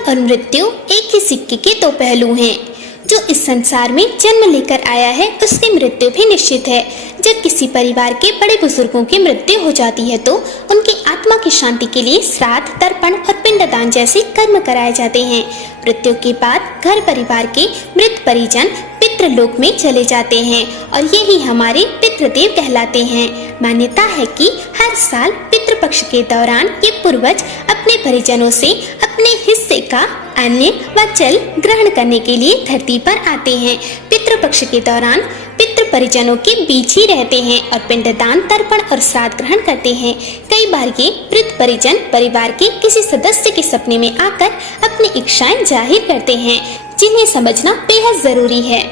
और मृत्यु एक ही सिक्के के दो पहलू हैं। जो इस संसार में जन्म लेकर आया है उसकी मृत्यु भी निश्चित है। जब किसी परिवार के बड़े बुजुर्गों की मृत्यु हो जाती है तो उनकी आत्मा की शांति के लिए श्राद्ध, तर्पण और पिंडदान जैसे कर्म कराए जाते हैं। मृत्यु के बाद घर परिवार के मृत परिजन पितृलोक में चले जाते हैं और यही हमारे पितृदेव कहलाते हैं। मान्यता है कि हर साल पितृपक्ष के दौरान ये पूर्वज अपने परिजनों से अपने हिस्से का अन्न व जल ग्रहण करने के लिए धरती पर आते हैं। पितृपक्ष के दौरान पितृ परिजनों के बीच ही रहते हैं और पिंडदान, तर्पण और श्राद्ध ग्रहण करते हैं। कई बार ये मृत परिजन परिवार के किसी सदस्य के सपने में आकर अपनी इच्छाएं जाहिर करते हैं, जिन्हें समझना बेहद जरूरी है।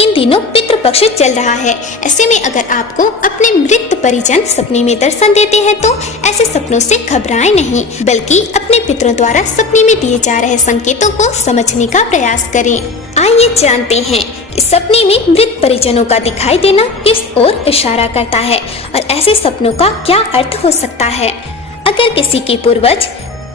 इन दिनों पितृपक्ष चल रहा है। ऐसे में अगर आपको अपने मृत परिजन सपने में दर्शन देते हैं तो ऐसे सपनों से घबराएं नहीं, बल्कि अपने पितरों द्वारा सपने में दिए जा रहे संकेतों को समझने का प्रयास करें। आइए जानते हैं कि सपने में मृत परिजनों का दिखाई देना किस ओर इशारा करता है और ऐसे सपनों का क्या अर्थ हो सकता है। अगर किसी के पूर्वज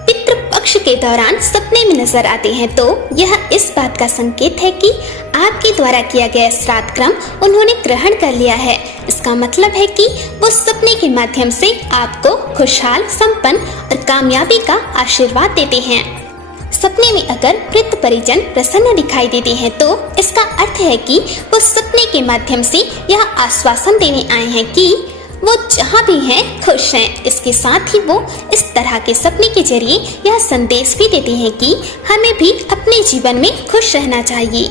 पितृपक्ष के दौरान सपने में नजर आते हैं तो यह इस बात का संकेत है कि आपके द्वारा किया गया श्राद्ध क्रम उन्होंने ग्रहण कर लिया है। इसका मतलब है कि वो सपने के माध्यम से आपको खुशहाल, संपन्न और कामयाबी का आशीर्वाद देते हैं। सपने में अगर मृत परिजन प्रसन्न दिखाई देते हैं तो इसका अर्थ है कि वो सपने के माध्यम से यह आश्वासन देने आए हैं कि वो जहाँ भी हैं खुश हैं। इसके साथ ही वो इस तरह के सपने के जरिए यह संदेश भी देते हैं कि हमें भी अपने जीवन में खुश रहना चाहिए।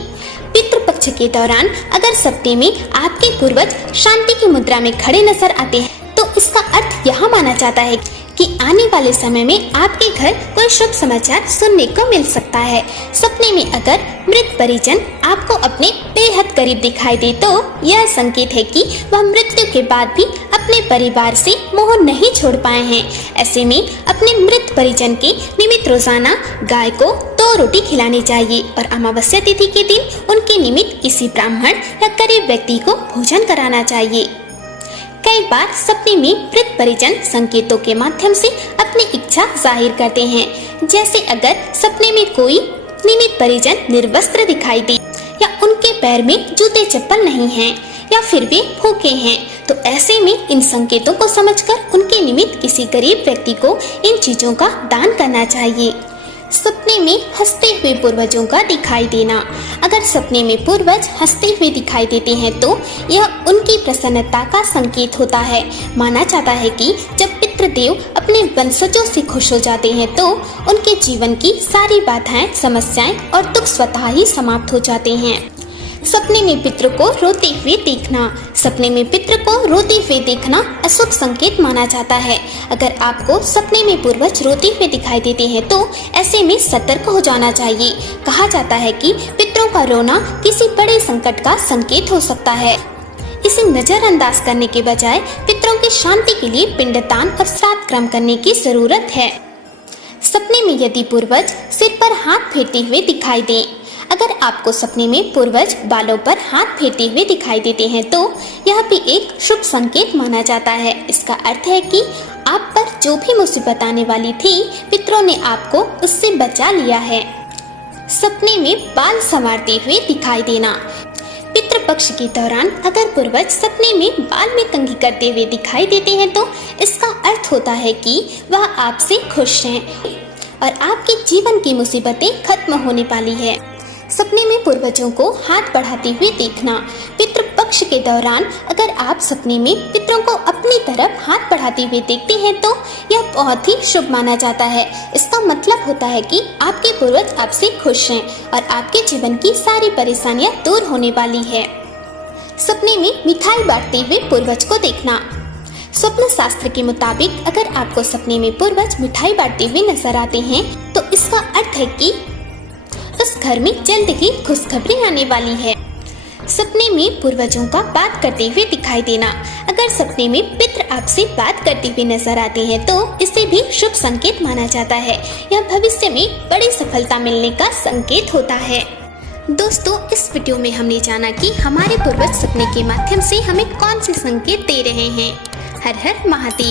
पितृपक्ष के दौरान अगर सपने में आपके पूर्वज शांति की मुद्रा में खड़े नजर आते हैं तो इसका अर्थ यह माना जाता है कि आने वाले समय में आपके घर कोई शुभ समाचार सुनने को मिल सकता है। सपने में अगर मृत परिजन आपको अपने बेहद करीब दिखाई दे तो यह संकेत है कि वह मृत्यु के बाद भी अपने परिवार से मोह नहीं छोड़ पाए हैं। ऐसे में अपने मृत परिजन के निमित्त रोजाना गाय को 2 रोटी खिलानी चाहिए और अमावस्या तिथि के दिन उनके निमित्त किसी ब्राह्मण या गरीब व्यक्ति को भोजन कराना चाहिए। कई बार सपने में मृत परिजन संकेतों के माध्यम से अपनी इच्छा जाहिर करते हैं। जैसे अगर सपने में कोई निमित्त परिजन निर्वस्त्र दिखाई दे या उनके पैर में जूते चप्पल नहीं हैं या फिर भी भूखे हैं तो ऐसे में इन संकेतों को समझकर उनके निमित्त किसी गरीब व्यक्ति को इन चीजों का दान करना चाहिए। सपने में हंसते हुए पूर्वजों का दिखाई देना। अगर सपने में पूर्वज हंसते हुए दिखाई देते हैं तो यह उनकी प्रसन्नता का संकेत होता है। माना जाता है कि जब पितृदेव अपने वंशजों से खुश हो जाते हैं तो उनके जीवन की सारी बाधाएं, समस्याएं और दुख स्वतः ही समाप्त हो जाते हैं। सपने में पितृ को रोते हुए देखना। सपने में पितृ को रोते हुए देखना अशुभ संकेत माना जाता है। अगर आपको सपने में पूर्वज रोते हुए दिखाई देते हैं तो ऐसे में सतर्क हो जाना चाहिए। कहा जाता है कि पितरों का रोना किसी बड़े संकट का संकेत हो सकता है। इसे नजरअंदाज करने के बजाय पितरों की शांति के लिए पिंडदान और श्राद्ध क्रम करने की जरूरत है। सपने में यदि पूर्वज सिर पर हाथ फेरते हुए दिखाई दें। अगर आपको सपने में पूर्वज बालों पर हाथ फेरते हुए दिखाई देते हैं तो यह भी एक शुभ संकेत माना जाता है। इसका अर्थ है कि आप पर जो भी मुसीबत आने वाली थी पितरों ने आपको उससे बचा लिया है। सपने में बाल संवारते हुए दिखाई देना। पितृपक्ष के दौरान अगर पूर्वज सपने में बाल में कंघी करते हुए दिखाई देते हैं तो इसका अर्थ होता है कि वह आपसे खुश हैं और आपके जीवन की मुसीबतें खत्म होने वाली है। सपने में पूर्वजों को हाथ बढ़ाते हुए देखना। पितृपक्ष के दौरान अगर आप सपने में पितरों को अपनी तरफ हाथ बढ़ाते हुए देखते हैं तो यह बहुत ही शुभ माना जाता है। इसका मतलब होता है कि आपके पूर्वज आपसे खुश हैं और आपके जीवन की सारी परेशानियां दूर होने वाली है। सपने में मिठाई बांटते हुए पूर्वज को देखना। स्वप्न शास्त्र के मुताबिक अगर आपको सपने में पूर्वज मिठाई बांटते हुए नजर आते हैं तो इसका अर्थ है कि उस घर में जल्द ही खुशखबरी आने वाली है। सपने में पूर्वजों का बात करते हुए दिखाई देना। अगर सपने में पितृ आपसे बात करते हुए नजर आते हैं तो इसे भी शुभ संकेत माना जाता है। यह भविष्य में बड़ी सफलता मिलने का संकेत होता है। दोस्तों, इस वीडियो में हमने जाना कि हमारे पूर्वज सपने के माध्यम से हमें कौन से संकेत दे रहे हैं। हर हर महादेव।